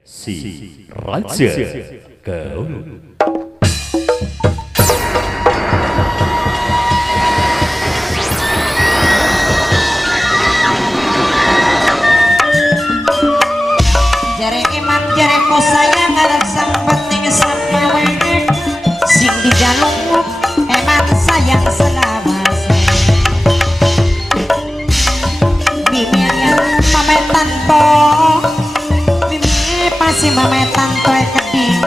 Si Raja Gaul. Jare iman jare ko sayang arep sang penting sampai wenek sing dijaluk eman sayang selawase mimian pametan po mimi pasti pametan toe keding.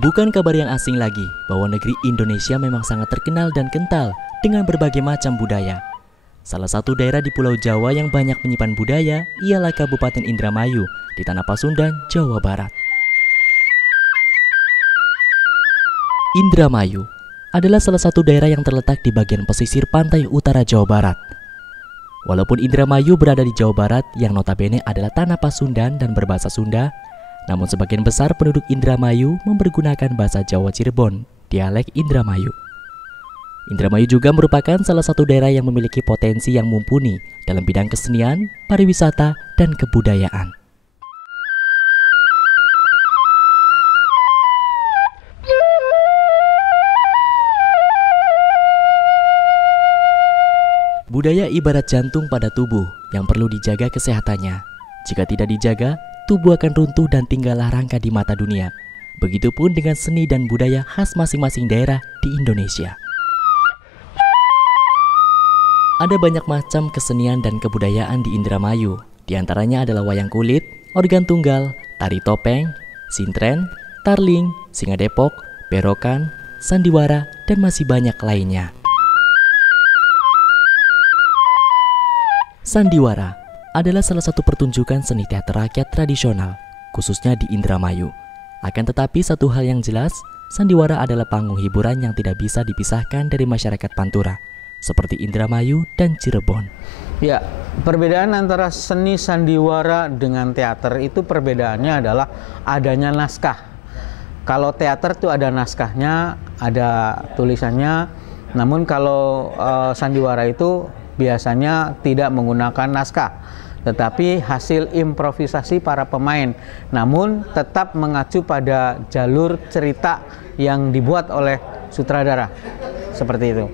Bukan kabar yang asing lagi bahwa negeri Indonesia memang sangat terkenal dan kental dengan berbagai macam budaya. Salah satu daerah di Pulau Jawa yang banyak menyimpan budaya ialah Kabupaten Indramayu di Tanah Pasundan, Jawa Barat. Indramayu adalah salah satu daerah yang terletak di bagian pesisir pantai utara Jawa Barat. Walaupun Indramayu berada di Jawa Barat yang notabene adalah Tanah Pasundan dan berbahasa Sunda, namun sebagian besar penduduk Indramayu mempergunakan bahasa Jawa Cirebon, dialek Indramayu. Indramayu juga merupakan salah satu daerah yang memiliki potensi yang mumpuni dalam bidang kesenian, pariwisata, dan kebudayaan. Budaya ibarat jantung pada tubuh yang perlu dijaga kesehatannya. Jika tidak dijaga, tubuh akan runtuh dan tinggallah rangka di mata dunia. Begitupun dengan seni dan budaya khas masing-masing daerah di Indonesia. Ada banyak macam kesenian dan kebudayaan di Indramayu. Di antaranya adalah wayang kulit, organ tunggal, tari topeng, sintren, tarling, singa depok, berokan, sandiwara, dan masih banyak lainnya. Sandiwara adalah salah satu pertunjukan seni teater rakyat tradisional, khususnya di Indramayu. Akan tetapi satu hal yang jelas, sandiwara adalah panggung hiburan yang tidak bisa dipisahkan dari masyarakat Pantura, seperti Indramayu dan Cirebon. Ya, perbedaan antara seni sandiwara dengan teater itu perbedaannya adalah adanya naskah. Kalau teater itu ada naskahnya, ada tulisannya, namun kalau sandiwara itu biasanya tidak menggunakan naskah, tetapi hasil improvisasi para pemain, namun tetap mengacu pada jalur cerita yang dibuat oleh sutradara, seperti itu.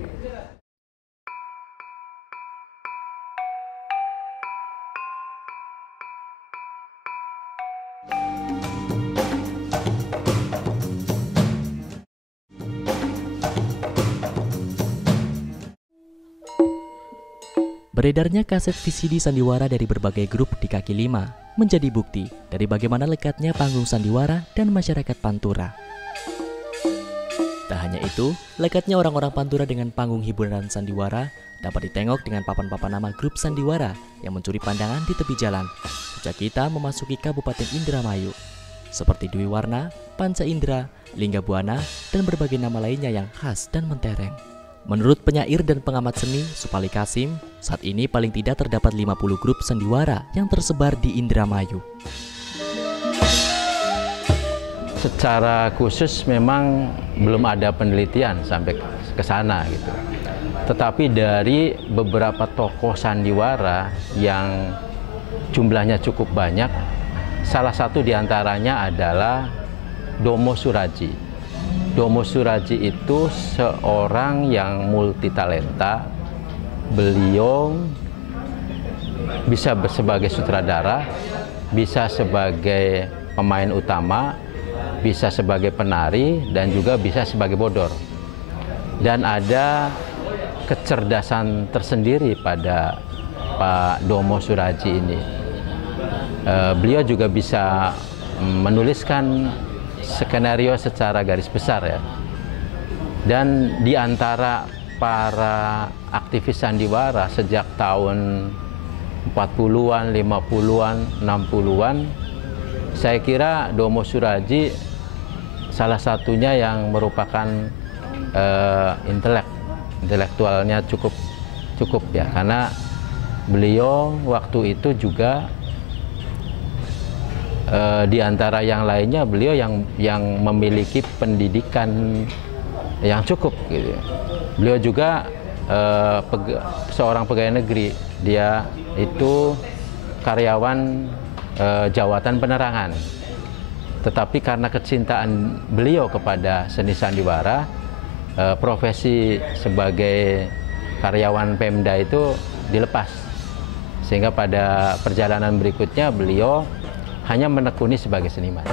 Beredarnya kaset VCD sandiwara dari berbagai grup di kaki lima menjadi bukti dari bagaimana lekatnya panggung sandiwara dan masyarakat Pantura. Tak hanya itu, lekatnya orang-orang Pantura dengan panggung hiburan sandiwara dapat ditengok dengan papan-papan nama grup sandiwara yang mencuri pandangan di tepi jalan sejak kita memasuki Kabupaten Indramayu, seperti Dwi Warna, Panca Indra, Lingga Buana, dan berbagai nama lainnya yang khas dan mentereng. Menurut penyair dan pengamat seni Supali Kasim, saat ini paling tidak terdapat 50 grup sandiwara yang tersebar di Indramayu. Secara khusus memang belum ada penelitian sampai ke sana gitu. Tetapi dari beberapa tokoh sandiwara yang jumlahnya cukup banyak, salah satu diantaranya adalah Domo Suraji. Domo Suraji itu seorang yang multitalenta. Beliau bisa sebagai sutradara, bisa sebagai pemain utama, bisa sebagai penari, dan juga bisa sebagai bodor. Dan ada kecerdasan tersendiri pada Pak Domo Suraji ini. Beliau juga bisa menuliskan skenario secara garis besar ya. Dan di antara para aktivis sandiwara sejak tahun 40-an, 50-an, 60-an, saya kira Domo Suraji salah satunya yang merupakan intelektualnya cukup ya, karena beliau waktu itu juga di antara yang lainnya beliau yang memiliki pendidikan yang cukup gitu. Beliau juga seorang pegawai negeri, dia itu karyawan Jawatan Penerangan. Tetapi karena kecintaan beliau kepada seni sandiwara, profesi sebagai karyawan Pemda itu dilepas. Sehingga pada perjalanan berikutnya beliau hanya menekuni sebagai seniman.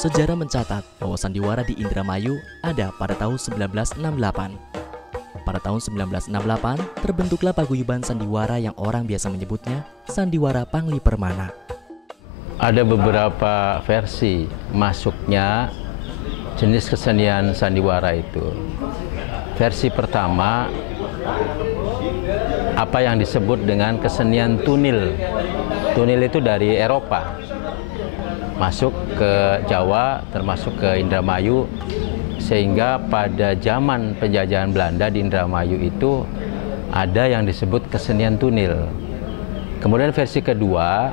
Sejarah mencatat bahwa sandiwara di Indramayu ada pada tahun 1968. Pada tahun 1968, terbentuklah paguyuban sandiwara yang orang biasa menyebutnya Sandiwara Pangli Permana. Ada beberapa versi masuknya jenis kesenian sandiwara itu. Versi pertama, apa yang disebut dengan kesenian tunil. Tunil itu dari Eropa, masuk ke Jawa, termasuk ke Indramayu, sehingga pada zaman penjajahan Belanda di Indramayu itu ada yang disebut kesenian tunil. Kemudian versi kedua,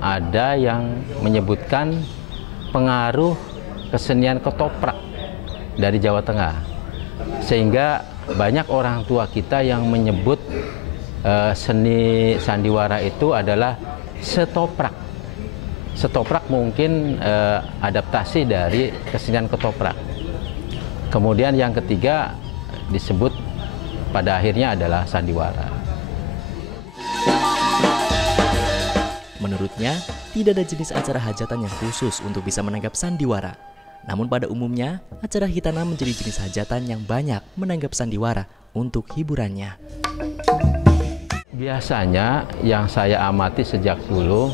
ada yang menyebutkan pengaruh kesenian ketoprak dari Jawa Tengah, sehingga banyak orang tua kita yang menyebut seni sandiwara itu adalah setoprak. Setoprak mungkin adaptasi dari kesenian ketoprak. Kemudian yang ketiga disebut pada akhirnya adalah sandiwara. Menurutnya, tidak ada jenis acara hajatan yang khusus untuk bisa menanggap sandiwara. Namun pada umumnya, acara hitanan menjadi jenis hajatan yang banyak menanggap sandiwara untuk hiburannya. Biasanya yang saya amati sejak dulu,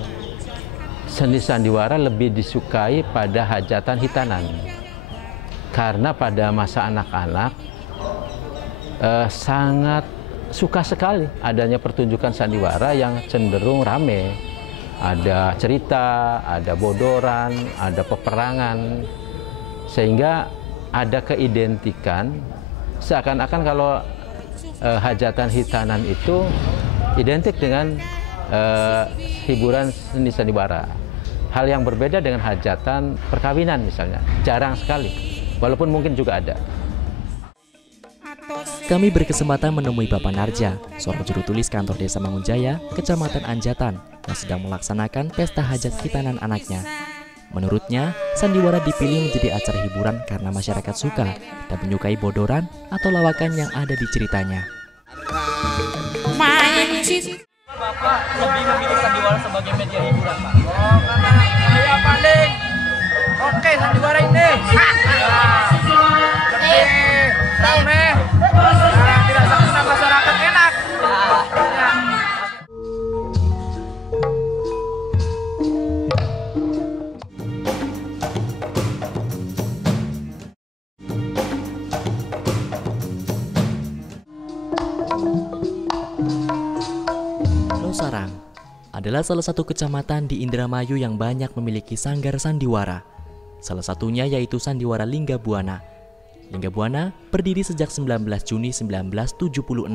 seni sandiwara lebih disukai pada hajatan hitanan. Karena pada masa anak-anak sangat suka sekali adanya pertunjukan sandiwara yang cenderung rame. Ada cerita, ada bodoran, ada peperangan, sehingga ada keidentikan seakan-akan kalau hajatan hitanan itu identik dengan hiburan seni sandiwara. Hal yang berbeda dengan hajatan perkawinan misalnya, jarang sekali, walaupun mungkin juga ada. Kami berkesempatan menemui Bapak Narja, seorang juru tulis kantor Desa Mangunjaya, Kecamatan Anjatan, yang sedang melaksanakan pesta hajat hitanan anaknya. Menurutnya, sandiwara dipilih menjadi acara hiburan karena masyarakat suka dan menyukai bodoran atau lawakan yang ada di ceritanya. Bapak lebih memilih sandiwara sebagai media hiburan, Pak? Oh, karena saya paling oke sandiwara ini. Lebih rame, tidak sama masyarakat enak. Losarang adalah salah satu kecamatan di Indramayu yang banyak memiliki sanggar sandiwara. Salah satunya yaitu Sandiwara Linggabuana. Linggabuana berdiri sejak 19 Juni 1976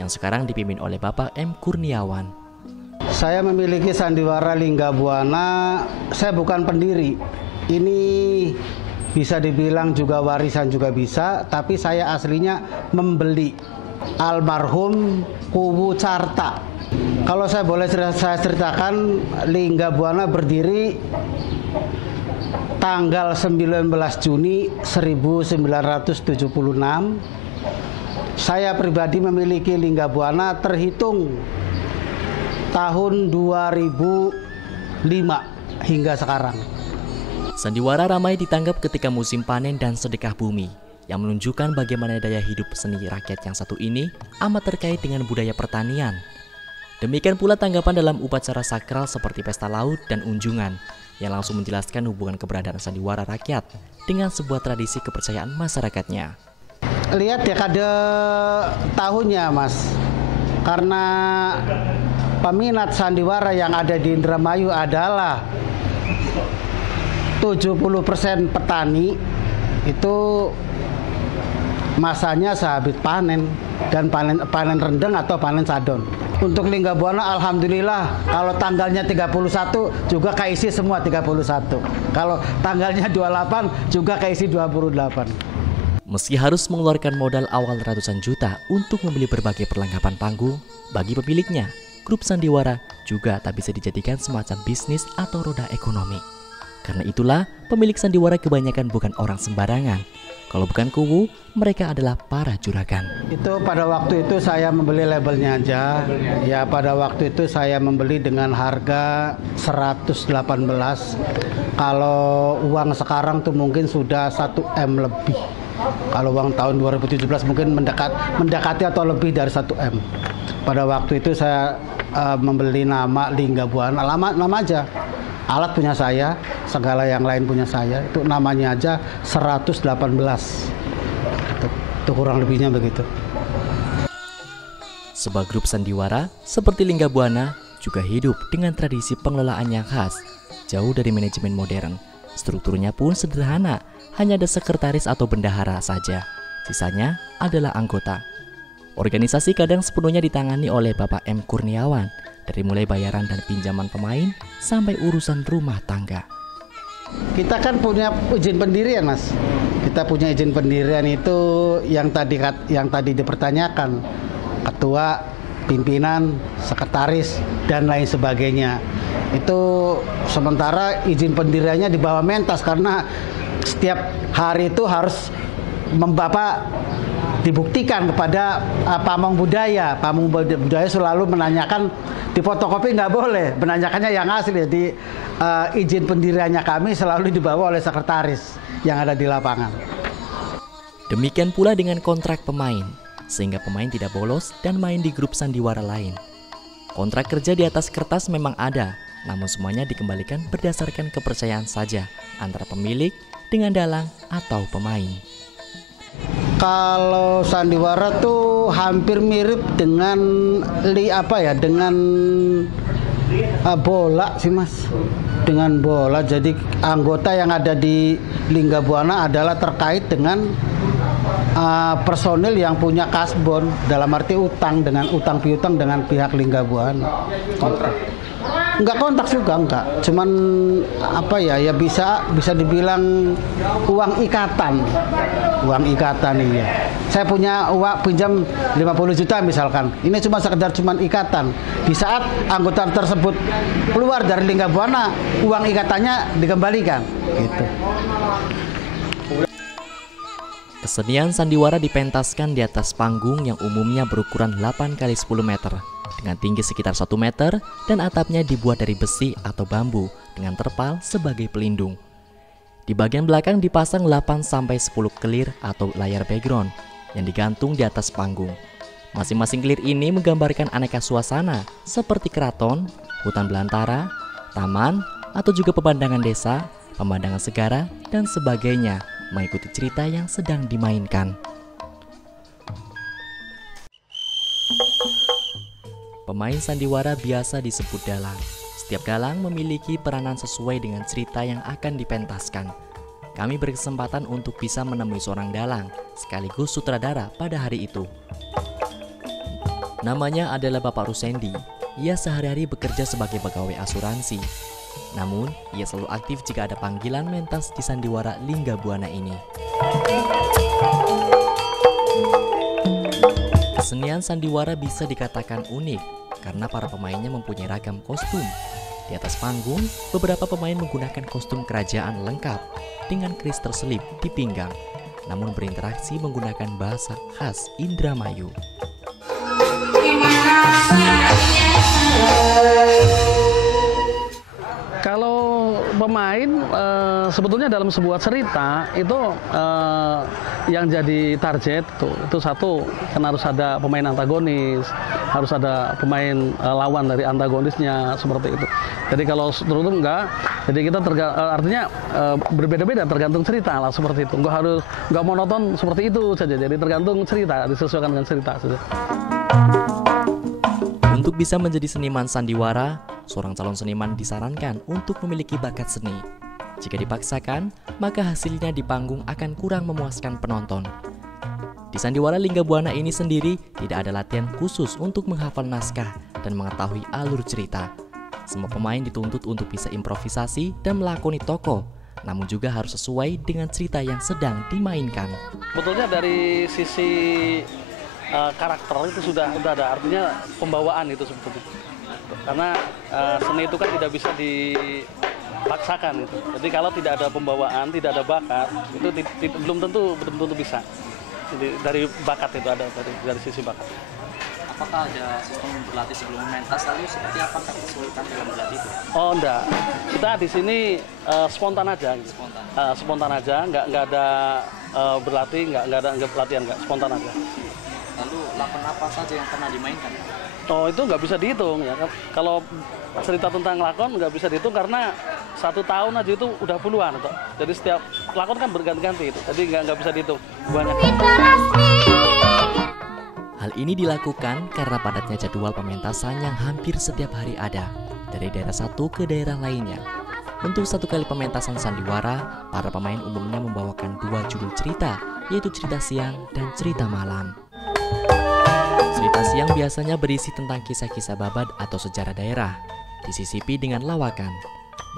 yang sekarang dipimpin oleh Bapak M. Kurniawan. Saya memiliki Sandiwara Linggabuana, saya bukan pendiri. Ini bisa dibilang juga warisan juga bisa, tapi saya aslinya membeli almarhum Kuwu Carta. Kalau saya boleh saya ceritakan, Linggabuana berdiri tanggal 19 Juni 1976. Saya pribadi memiliki Linggabuana terhitung tahun 2005 hingga sekarang. Sandiwara ramai ditanggap ketika musim panen dan sedekah bumi, yang menunjukkan bagaimana daya hidup seni rakyat yang satu ini amat terkait dengan budaya pertanian. Demikian pula tanggapan dalam upacara sakral seperti pesta laut dan unjungan, yang langsung menjelaskan hubungan keberadaan sandiwara rakyat dengan sebuah tradisi kepercayaan masyarakatnya. Lihat ya kade tahunnya Mas, karena peminat sandiwara yang ada di Indramayu adalah 70% petani, itu masanya sehabis panen dan panen rendeng atau panen sadon. Untuk Lingga Buana alhamdulillah kalau tanggalnya 31 juga keisi semua 31. Kalau tanggalnya 28 juga keisi 28. Meski harus mengeluarkan modal awal ratusan juta untuk membeli berbagai perlengkapan panggung, bagi pemiliknya, grup sandiwara juga tak bisa dijadikan semacam bisnis atau roda ekonomi. Karena itulah pemilik sandiwara kebanyakan bukan orang sembarangan. Kalau bukan kuwu, mereka adalah para juragan. Itu pada waktu itu saya membeli labelnya aja. Ya pada waktu itu saya membeli dengan harga 118. Kalau uang sekarang tuh mungkin sudah 1M lebih. Kalau uang tahun 2017 mungkin mendekati atau lebih dari 1M. Pada waktu itu saya membeli nama Lingga Buana, nama aja. Alat punya saya, segala yang lain punya saya. Itu namanya aja 118. Itu kurang lebihnya begitu. Sebuah grup sandiwara seperti Lingga Buana juga hidup dengan tradisi pengelolaan yang khas, jauh dari manajemen modern. Strukturnya pun sederhana, hanya ada sekretaris atau bendahara saja. Sisanya adalah anggota. Organisasi kadang sepenuhnya ditangani oleh Bapak M. Kurniawan, dari mulai bayaran dan pinjaman pemain sampai urusan rumah tangga. Kita kan punya izin pendirian, Mas. Kita punya izin pendirian itu yang tadi dipertanyakan, ketua, pimpinan, sekretaris dan lain sebagainya. Itu sementara izin pendiriannya di bawah Mentas karena setiap hari itu harus dibuktikan kepada pamong budaya. Pamong budaya selalu menanyakan, di fotokopi nggak boleh, menanyakannya yang asli. Jadi izin pendiriannya kami selalu dibawa oleh sekretaris yang ada di lapangan. Demikian pula dengan kontrak pemain, sehingga pemain tidak bolos dan main di grup sandiwara lain. Kontrak kerja di atas kertas memang ada, namun semuanya dikembalikan berdasarkan kepercayaan saja antara pemilik dengan dalang atau pemain. Kalau sandiwara tuh hampir mirip dengan bola sih Mas. Dengan bola. Jadi anggota yang ada di Lingga Buana adalah terkait dengan personil yang punya kasbon, dalam arti utang piutang dengan pihak Lingga Buana. Enggak kontak juga, enggak. Cuman ya bisa dibilang uang ikatan. Uang ikatan iya. Saya punya uang pinjam 50 juta misalkan. Ini cuma sekedar ikatan. Di saat anggota tersebut keluar dari Lingga Buana, uang ikatannya dikembalikan gitu. Kesenian sandiwara dipentaskan di atas panggung yang umumnya berukuran 8 x 10 meter dengan tinggi sekitar 1 meter dan atapnya dibuat dari besi atau bambu dengan terpal sebagai pelindung. Di bagian belakang dipasang 8-10 kelir atau layar background yang digantung di atas panggung. Masing-masing kelir ini menggambarkan aneka suasana seperti keraton, hutan belantara, taman, atau juga pemandangan desa, pemandangan segara, dan sebagainya mengikuti cerita yang sedang dimainkan. Pemain sandiwara biasa disebut dalang. Setiap dalang memiliki peranan sesuai dengan cerita yang akan dipentaskan. Kami berkesempatan untuk bisa menemui seorang dalang sekaligus sutradara pada hari itu. Namanya adalah Bapak Rusendi. Ia sehari-hari bekerja sebagai pegawai asuransi. Namun, ia selalu aktif jika ada panggilan mentas di sandiwara Lingga Buana ini. Kesenian sandiwara bisa dikatakan unik karena para pemainnya mempunyai ragam kostum. Di atas panggung, beberapa pemain menggunakan kostum kerajaan lengkap dengan keris terselip di pinggang, namun berinteraksi menggunakan bahasa khas Indramayu. Kalau pemain sebetulnya dalam sebuah cerita itu yang jadi target itu satu, kan harus ada pemain antagonis, harus ada pemain lawan dari antagonisnya seperti itu. Jadi kalau struktur enggak, jadi kita artinya berbeda-beda tergantung cerita lah seperti itu. Nggak monoton seperti itu saja. Jadi tergantung cerita, disesuaikan dengan cerita saja. Untuk bisa menjadi seniman sandiwara, seorang calon seniman disarankan untuk memiliki bakat seni. Jika dipaksakan, maka hasilnya di panggung akan kurang memuaskan penonton. Di Sandiwara Linggabuana ini sendiri tidak ada latihan khusus untuk menghafal naskah dan mengetahui alur cerita. Semua pemain dituntut untuk bisa improvisasi dan melakoni tokoh, namun juga harus sesuai dengan cerita yang sedang dimainkan. Betulnya dari sisi karakter itu sudah ada, artinya pembawaan itu sebetulnya. Karena seni itu kan tidak bisa dipaksakan gitu. Jadi kalau tidak ada pembawaan, tidak ada bakat, itu belum tentu betul-betul bisa. Jadi dari bakat itu ada, dari sisi bakat. Apakah ada sistem berlatih sebelum mentas, lalu seperti apa kesulitan dalam berlatih itu? Oh enggak, kita di sini spontan aja. Spontan aja, nggak ada berlatih, nggak ada pelatihan, nggak, spontan aja. Lalu lakon apa saja yang pernah dimainkan? Oh itu nggak bisa dihitung ya. Kalau cerita tentang lakon nggak bisa dihitung karena 1 tahun aja itu udah puluhan. Jadi setiap lakon kan berganti-ganti itu. Jadi nggak bisa dihitung banyak. Hal ini dilakukan karena padatnya jadwal pementasan yang hampir setiap hari ada dari daerah satu ke daerah lainnya. Untuk 1 kali pementasan sandiwara, para pemain umumnya membawakan 2 judul cerita, yaitu cerita siang dan cerita malam. Cerita siang biasanya berisi tentang kisah-kisah babad atau sejarah daerah, disisipi dengan lawakan.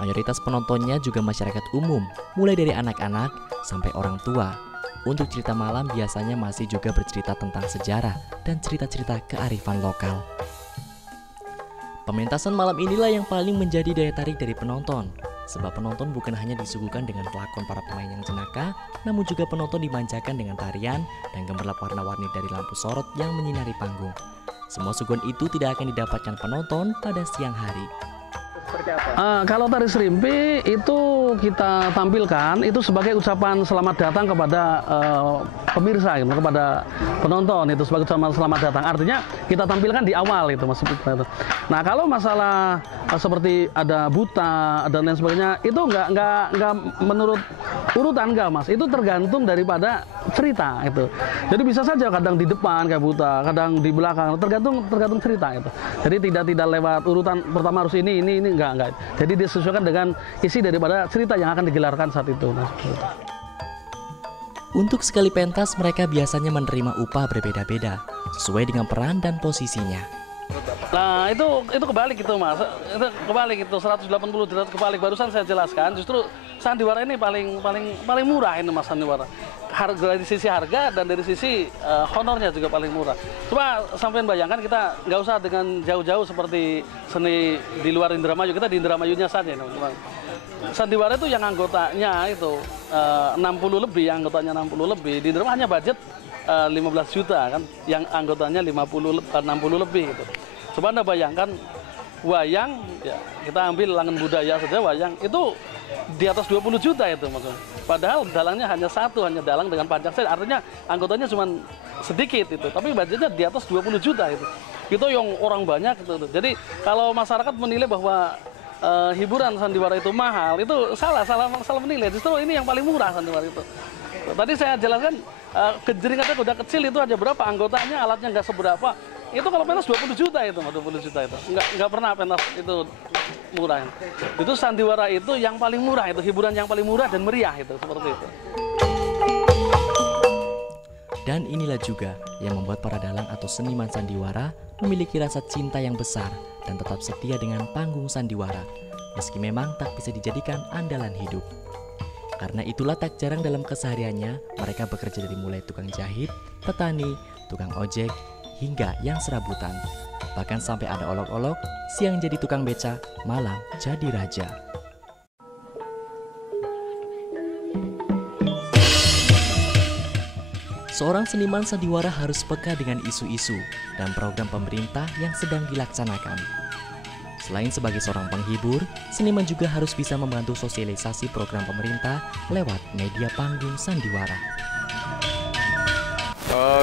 Mayoritas penontonnya juga masyarakat umum, mulai dari anak-anak sampai orang tua. Untuk cerita malam biasanya masih juga bercerita tentang sejarah dan cerita-cerita kearifan lokal. Pementasan malam inilah yang paling menjadi daya tarik dari penonton, sebab penonton bukan hanya disuguhkan dengan pelakon para pemain yang jenaka, namun juga penonton dimanjakan dengan tarian dan gemerlap warna-warni dari lampu sorot yang menyinari panggung. Semua suguhan itu tidak akan didapatkan penonton pada siang hari. Kalau tari serimpi itu kita tampilkan itu sebagai ucapan selamat datang kepada pemirsa, gitu, kepada penonton, itu sebagai ucapan selamat datang. Artinya kita tampilkan di awal itu maksudnya. Nah kalau masalah seperti ada buta dan lain sebagainya itu nggak menurut urutan nggak mas. Itu tergantung daripada cerita itu. Jadi bisa saja kadang di depan kayak buta, kadang di belakang, tergantung cerita itu. Jadi tidak lewat urutan pertama harus ini enggak. Jadi disesuaikan dengan isi daripada cerita yang akan digelarkan saat itu. Nah, untuk sekali pentas mereka biasanya menerima upah berbeda-beda sesuai dengan peran dan posisinya. Nah itu kebalik gitu mas, itu kebalik itu 180 derajat kebalik. Barusan saya jelaskan justru sandiwara ini paling murah ini mas sandiwara. Harga dari sisi harga dan dari sisi honornya juga paling murah. Cuma sampai bayangkan kita nggak usah dengan jauh-jauh seperti seni di luar Indramayu, kita di Indramayunya saja. Sandiwara itu yang anggotanya itu 60 lebih, anggotanya 60 lebih. Di Indramayu hanya budget 15 juta kan, yang anggotanya 60 lebih gitu. Coba Anda bayangkan wayang, ya, kita ambil langen budaya saja, wayang itu di atas 20 juta itu maksudnya. Padahal dalangnya hanya satu, hanya dalang dengan pancak saja. Artinya anggotanya cuma sedikit itu, tapi budgetnya di atas 20 juta itu. Itu yang orang banyak itu. Jadi kalau masyarakat menilai bahwa hiburan sandiwara itu mahal, itu salah menilai. Justru ini yang paling murah sandiwara itu. Tadi saya jelaskan kejeringannya udah kecil itu aja berapa anggotanya, alatnya nggak seberapa. Itu kalau pentas 20 juta itu, 20 juta itu. Nggak pernah pentas itu murah. Itu sandiwara itu yang paling murah, itu hiburan yang paling murah dan meriah itu, seperti itu. Dan inilah juga yang membuat para dalang atau seniman sandiwara memiliki rasa cinta yang besar dan tetap setia dengan panggung sandiwara, meski memang tak bisa dijadikan andalan hidup. Karena itulah tak jarang dalam kesehariannya mereka bekerja dari mulai tukang jahit, petani, tukang ojek, hingga yang serabutan. Bahkan sampai ada olok-olok, siang jadi tukang beca, malam jadi raja. Seorang seniman sandiwara harus peka dengan isu-isu dan program pemerintah yang sedang dilaksanakan. Selain sebagai seorang penghibur, seniman juga harus bisa membantu sosialisasi program pemerintah lewat media panggung sandiwara.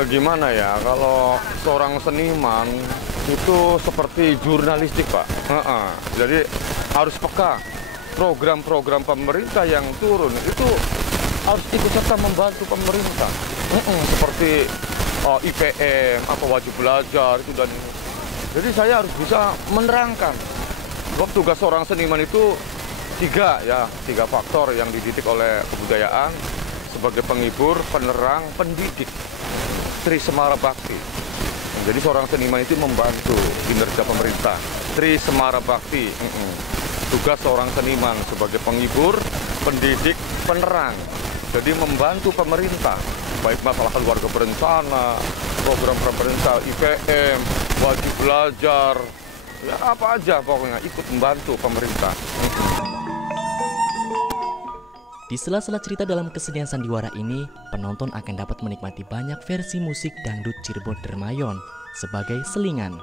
Gimana ya, kalau seorang seniman itu seperti jurnalistik Pak. Jadi harus peka. Program-program pemerintah yang turun itu harus ikut serta membantu pemerintah. Seperti IPM, wajib belajar itu dan ini. Jadi saya harus bisa menerangkan. Tugas seorang seniman itu tiga faktor yang dididik oleh kebudayaan sebagai penghibur, penerang, pendidik. Tri Semara Bakti. Jadi seorang seniman itu membantu kinerja pemerintah. Tri Semara Bakti. Tugas seorang seniman sebagai penghibur, pendidik, penerang. Jadi membantu pemerintah, baik masalah keluarga berencana, program pemerintah, IPM, wajib belajar, ya apa aja pokoknya ikut membantu pemerintah. Di sela-sela cerita dalam kesenian sandiwara ini, penonton akan dapat menikmati banyak versi musik dangdut Cirebon Dermayon sebagai selingan.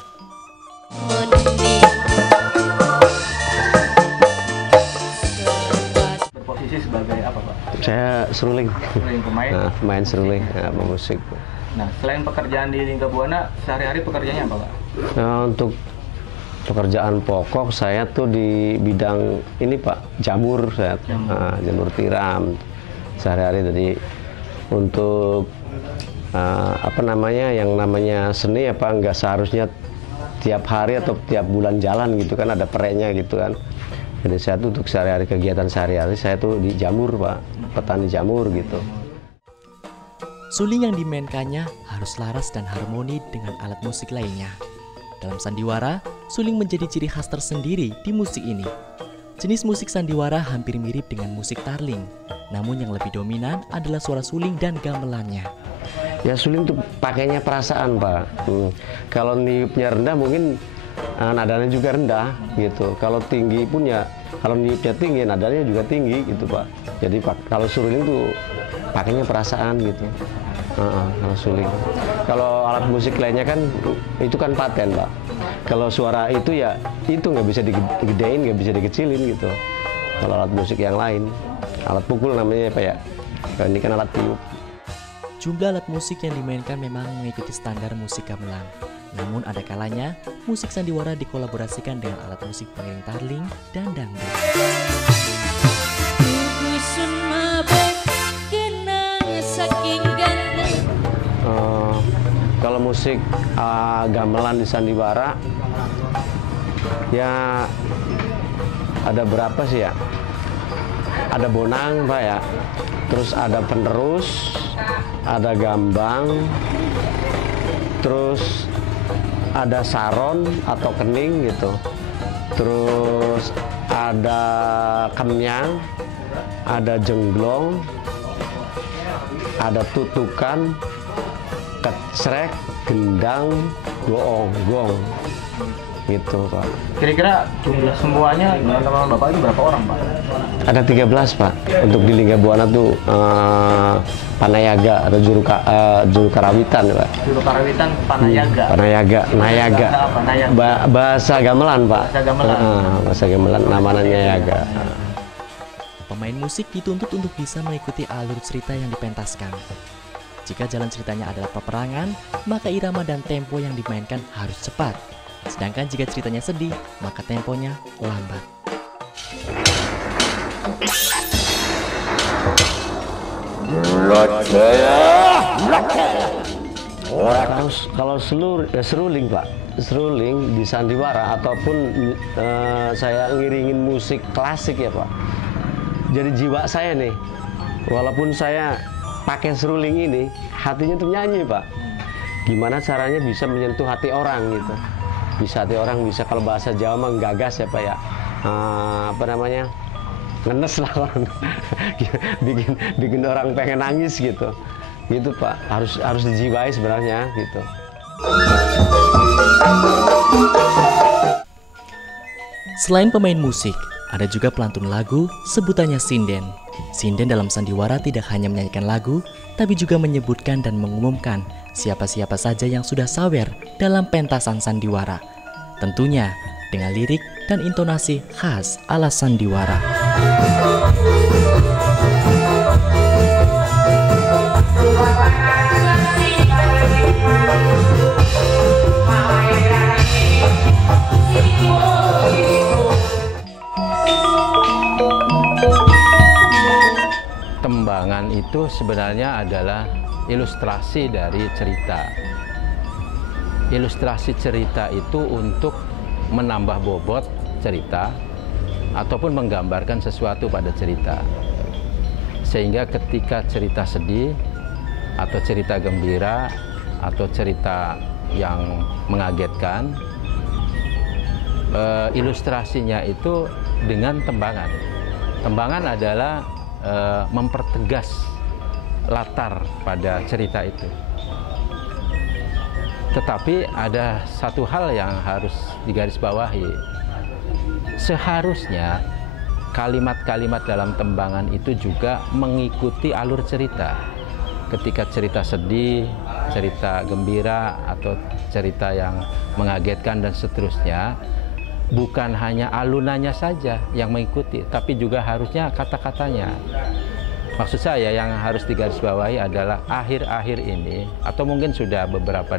Berposisi sebagai apa, Pak? Saya seruling. Pemain? Pemain seruling, pemusik. Nah, selain pekerjaan di Lingga Buana, sehari-hari pekerjaannya apa, Pak? Nah, untuk pekerjaan pokok saya tuh di bidang ini, Pak, jamur saya. Jamur tiram. Sehari-hari jadi untuk yang namanya seni nggak seharusnya tiap hari atau tiap bulan jalan gitu kan, ada pereknya gitu kan. Jadi saya tuh untuk sehari-hari, kegiatan sehari-hari saya tuh di jamur, Pak, petani jamur gitu. Suling yang dimainkannya harus laras dan harmoni dengan alat musik lainnya. Dalam sandiwara, suling menjadi ciri khas tersendiri di musik ini. Jenis musik sandiwara hampir mirip dengan musik tarling, namun yang lebih dominan adalah suara suling dan gamelannya. Ya suling tuh pakainya perasaan, Pak. Kalau niupnya rendah mungkin nadanya juga rendah gitu. Kalau tinggi pun ya, kalau niupnya tinggi nadanya juga tinggi gitu, Pak. Jadi kalau suling tuh pakainya perasaan gitu. Kalau suling. Kalau alat musik lainnya kan itu kan paten, Pak. Kalau suara itu ya itu nggak bisa digedein, nggak bisa dikecilin gitu. Kalau alat musik yang lain, alat pukul namanya apa ya? Ini kan alat tiup. Jumlah alat musik yang dimainkan memang mengikuti standar musik gamelan. Namun ada kalanya musik sandiwara dikolaborasikan dengan alat musik pengiring tarling dan dangdut. Kalau musik gamelan di sandiwara ya ada berapa sih ya? Ada bonang, Pak ya. Terus ada penerus, ada gambang, terus ada saron atau kening gitu. Terus ada kenyang, ada jengglong, ada tutukan, kecrek, gendang, gong gitu, Pak. Kira-kira jumlah semuanya teman-teman Bapak itu berapa orang, Pak? Ada 13, Pak. Untuk di Lingga Buana tuh Panayaga atau juru karawitan, Pak. Juru karawitan Panayaga. Nayaga. Bahasa gamelan, Pak. Bahasa gamelan. Bahasa gamelan namanya Yaga. Pemain musik dituntut untuk bisa mengikuti alur cerita yang dipentaskan. Jika jalan ceritanya adalah peperangan, maka irama dan tempo yang dimainkan harus cepat. Sedangkan jika ceritanya sedih, maka temponya lambat. Kalau seruling, Pak, seruling di sandiwara ataupun saya ngiringin musik klasik ya, Pak. Jadi jiwa saya nih, walaupun saya pakai seruling ini, hatinya tuh nyanyi, Pak. Gimana caranya bisa menyentuh hati orang gitu. Bisa hati orang, bisa kalau bahasa Jawa mah gagas ya, Pak ya. Ngenes lah orang. bikin orang pengen nangis gitu. Gitu, Pak. Harus dijiwai sebenarnya gitu. Selain pemain musik, ada juga pelantun lagu, sebutannya sinden. Sinden dalam sandiwara tidak hanya menyanyikan lagu, tapi juga menyebutkan dan mengumumkan siapa-siapa saja yang sudah sawer dalam pentasan sandiwara. Tentunya dengan lirik dan intonasi khas ala sandiwara. itu sebenarnya adalah ilustrasi dari cerita. Ilustrasi cerita itu untuk menambah bobot cerita ataupun menggambarkan sesuatu pada cerita. Sehingga ketika cerita sedih atau cerita gembira atau cerita yang mengagetkan, ilustrasinya itu dengan tembangan. Tembangan adalah mempertegas latar pada cerita itu. Tetapi ada satu hal yang harus digarisbawahi. Seharusnya kalimat-kalimat dalam tembangan itu juga mengikuti alur cerita. Ketika cerita sedih, cerita gembira, atau cerita yang mengagetkan dan seterusnya, bukan hanya alunannya saja yang mengikuti, tapi juga harusnya kata-katanya. Maksud saya yang harus digarisbawahi adalah akhir-akhir ini, atau mungkin sudah beberapa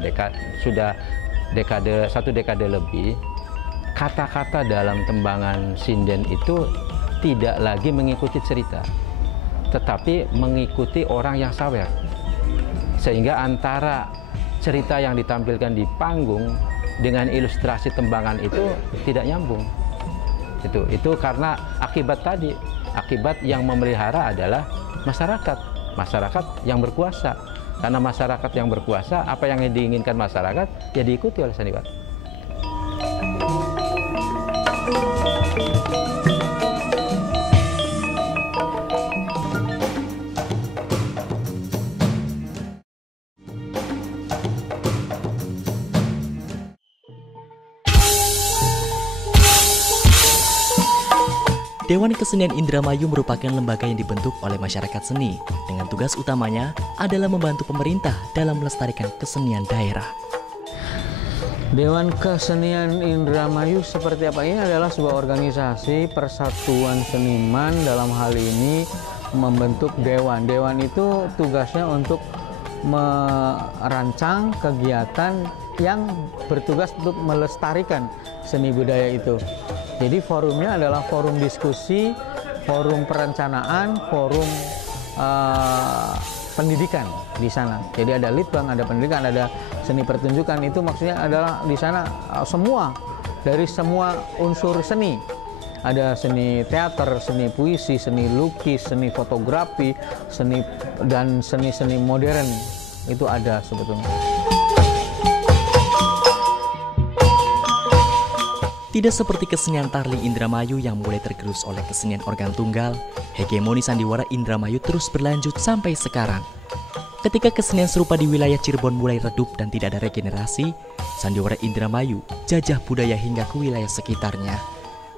satu dekade lebih, kata-kata dalam tembangan sinden itu tidak lagi mengikuti cerita, tetapi mengikuti orang yang sawer. Sehingga antara cerita yang ditampilkan di panggung dengan ilustrasi tembangan itu tidak nyambung. Itu karena akibat tadi, akibat yang memelihara adalah masyarakat yang berkuasa. Karena masyarakat yang berkuasa, apa yang diinginkan masyarakat ya diikuti oleh sandiwara. Dewan Kesenian Indramayu merupakan lembaga yang dibentuk oleh masyarakat seni dengan tugas utamanya adalah membantu pemerintah dalam melestarikan kesenian daerah. Dewan Kesenian Indramayu seperti apa? Ini adalah sebuah organisasi persatuan seniman, dalam hal ini membentuk dewan. Dewan itu tugasnya untuk merancang kegiatan yang bertugas untuk melestarikan seni budaya itu. Jadi forumnya adalah forum diskusi, forum perencanaan, forum pendidikan di sana. Jadi ada litbang, ada pendidikan, ada seni pertunjukan. Itu maksudnya adalah di sana semua dari semua unsur seni. Ada seni teater, seni puisi, seni lukis, seni fotografi, dan seni-seni modern itu ada sebetulnya. Tidak seperti kesenian Tarli Indramayu yang mulai tergerus oleh kesenian organ tunggal, hegemoni sandiwara Indramayu terus berlanjut sampai sekarang. Ketika kesenian serupa di wilayah Cirebon mulai redup dan tidak ada regenerasi, sandiwara Indramayu jajah budaya hingga ke wilayah sekitarnya.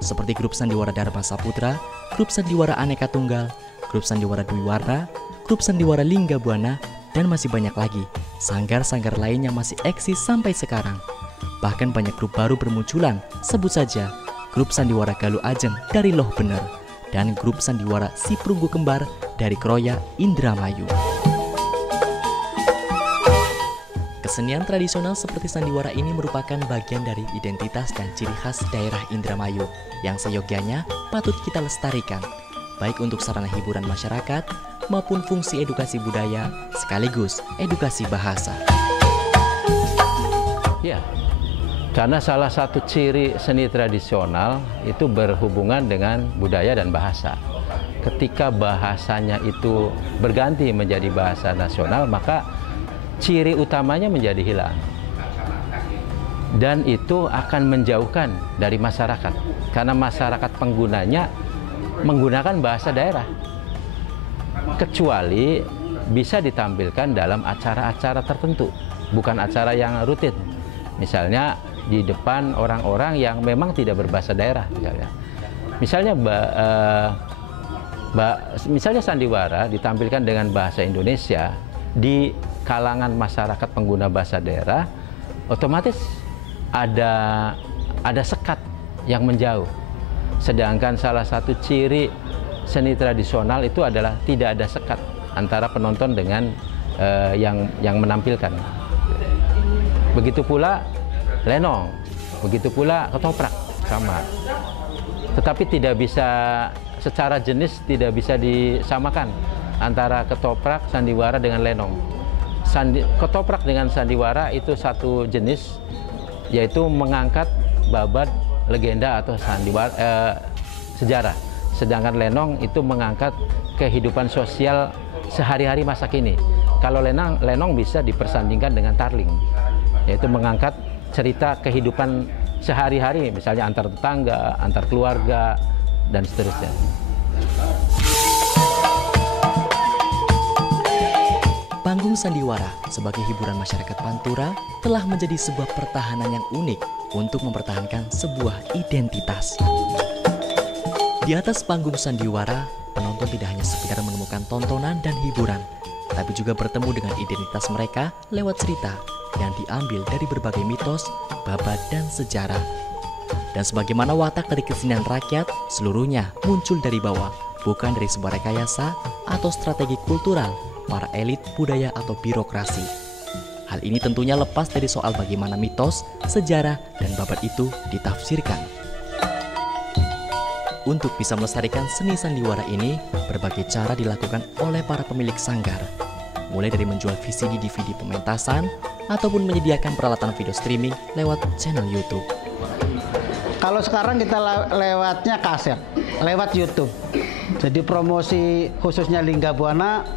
Seperti grup sandiwara Dharma Saputra, grup sandiwara Aneka Tunggal, grup sandiwara Dwi Warna, grup sandiwara Lingga Buana, dan masih banyak lagi sanggar-sanggar lain yang masih eksis sampai sekarang. Bahkan banyak grup baru bermunculan, sebut saja grup sandiwara Galuh Ajeng dari Loh Bener dan grup sandiwara Si Perunggu Kembar dari Kroya Indramayu. Kesenian tradisional seperti sandiwara ini merupakan bagian dari identitas dan ciri khas daerah Indramayu yang seyogyanya patut kita lestarikan, baik untuk sarana hiburan masyarakat maupun fungsi edukasi budaya sekaligus edukasi bahasa. Ya. Karena salah satu ciri seni tradisional itu berhubungan dengan budaya dan bahasa. Ketika bahasanya itu berganti menjadi bahasa nasional, maka ciri utamanya menjadi hilang. Dan itu akan menjauhkan dari masyarakat. Karena masyarakat penggunanya menggunakan bahasa daerah. Kecuali bisa ditampilkan dalam acara-acara tertentu, bukan acara yang rutin. Misalnya di depan orang-orang yang memang tidak berbahasa daerah, misalnya sandiwara ditampilkan dengan bahasa Indonesia di kalangan masyarakat pengguna bahasa daerah, otomatis ada sekat yang menjauh. Sedangkan salah satu ciri seni tradisional itu adalah tidak ada sekat antara penonton dengan yang menampilkan. Begitu pula lenong, begitu pula ketoprak, sama. Tetapi tidak bisa secara jenis tidak bisa disamakan antara ketoprak, sandiwara dengan lenong. Ketoprak dengan sandiwara itu satu jenis, yaitu mengangkat babat legenda atau sandiwara sejarah. Sedangkan lenong itu mengangkat kehidupan sosial sehari-hari masa kini. Kalau lenong bisa dipersandingkan dengan tarling, yaitu mengangkat cerita kehidupan sehari-hari, misalnya antar tetangga, antar keluarga, dan seterusnya. Panggung sandiwara sebagai hiburan masyarakat Pantura telah menjadi sebuah pertahanan yang unik untuk mempertahankan sebuah identitas. Di atas panggung sandiwara, penonton tidak hanya sekedar menemukan tontonan dan hiburan, tapi juga bertemu dengan identitas mereka lewat cerita yang diambil dari berbagai mitos, babat, dan sejarah. Dan sebagaimana watak dari kesenian rakyat, seluruhnya muncul dari bawah, bukan dari sebuah rekayasa atau strategi kultural para elit budaya atau birokrasi. Hal ini tentunya lepas dari soal bagaimana mitos, sejarah, dan babat itu ditafsirkan. Untuk bisa melestarikan seni sandiwara ini, berbagai cara dilakukan oleh para pemilik sanggar, mulai dari menjual VCD DVD pementasan ataupun menyediakan peralatan video streaming lewat channel YouTube. Kalau sekarang kita lewatnya kaset, lewat YouTube. Jadi promosi khususnya Lingga Buana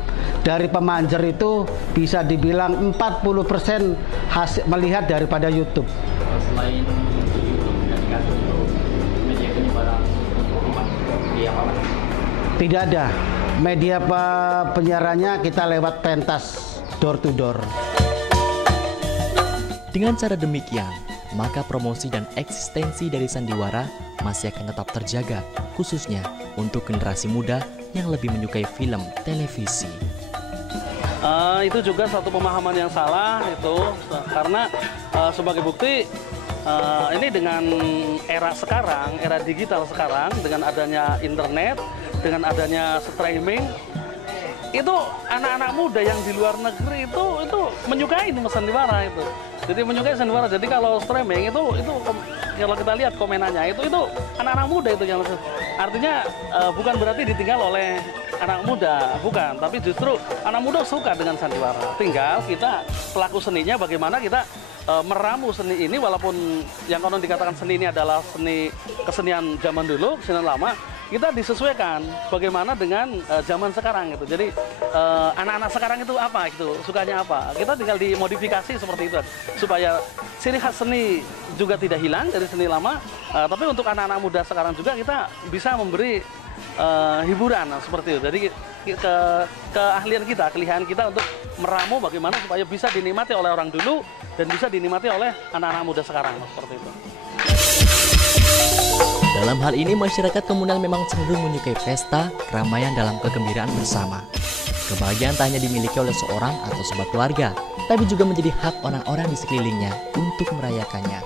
dari pemanjer itu bisa dibilang 40% hasil melihat daripada YouTube. Selain YouTube dan kaset itu media penyebaran di apa? Tidak ada. Media penyiarannya kita lewat pentas door to door. Dengan cara demikian, maka promosi dan eksistensi dari sandiwara masih akan tetap terjaga, khususnya untuk generasi muda yang lebih menyukai film, televisi. Itu juga satu pemahaman yang salah itu, karena sebagai bukti ini dengan era sekarang, era digital sekarang, dengan adanya internet, dengan adanya streaming, itu anak-anak muda yang di luar negeri itu menyukai sandiwara itu. Jadi menyukai sandiwara. Jadi kalau streaming itu kalau kita lihat komenannya itu anak-anak muda itu yang artinya bukan berarti ditinggal oleh anak muda, bukan, tapi justru anak muda suka dengan sandiwara. Tinggal kita pelaku seninya bagaimana kita meramu seni ini, walaupun yang konon dikatakan seni ini adalah seni kesenian zaman dulu, kesenian lama, kita disesuaikan bagaimana dengan zaman sekarang gitu. Jadi anak-anak sekarang itu apa gitu, sukanya apa, kita tinggal dimodifikasi seperti itu supaya ciri khas seni juga tidak hilang dari seni lama, tapi untuk anak-anak muda sekarang juga kita bisa memberi hiburan seperti itu. Jadi keahlian kita, kelihayan kita untuk meramu bagaimana supaya bisa dinikmati oleh orang dulu dan bisa dinikmati oleh anak-anak muda sekarang seperti itu. Dalam hal ini, masyarakat komunal memang cenderung menyukai pesta, keramaian dalam kegembiraan bersama. Kebahagiaan tak hanya dimiliki oleh seorang atau sebuah keluarga, tapi juga menjadi hak orang-orang di sekelilingnya untuk merayakannya.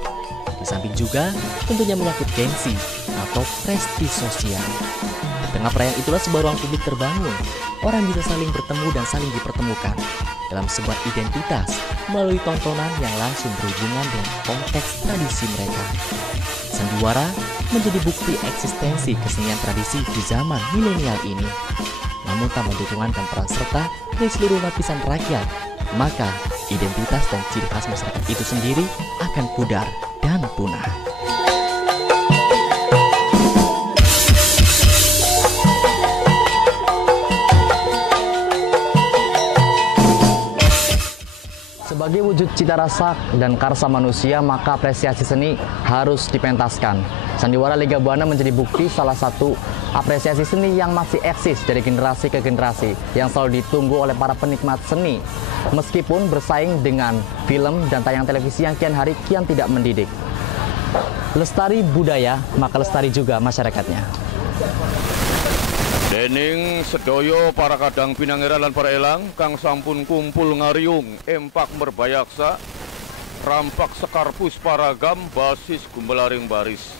Di samping juga tentunya menyangkut gengsi atau prestise sosial. Di tengah perayaan itulah sebuah ruang publik terbangun. Orang bisa saling bertemu dan saling dipertemukan dalam sebuah identitas melalui tontonan yang langsung berhubungan dengan konteks tradisi mereka. Sandiwara menjadi bukti eksistensi kesenian tradisi di zaman milenial ini. Namun tanpa dukungan dan peran serta dari seluruh lapisan rakyat, maka identitas dan ciri khas masyarakat itu sendiri akan pudar dan punah. Sebagai wujud cita rasa dan karsa manusia, maka apresiasi seni harus dipentaskan. Sandiwara Lingga Buana menjadi bukti salah satu apresiasi seni yang masih eksis dari generasi ke generasi, yang selalu ditunggu oleh para penikmat seni. Meskipun bersaing dengan film dan tayang televisi yang kian hari kian tidak mendidik. Lestari budaya, maka lestari juga masyarakatnya. Dening sedoyo para kadang pinangira lan para elang kang sampun kumpul ngariung empak merbayaksa rampak sekar pusparagam basis gumbelaring baris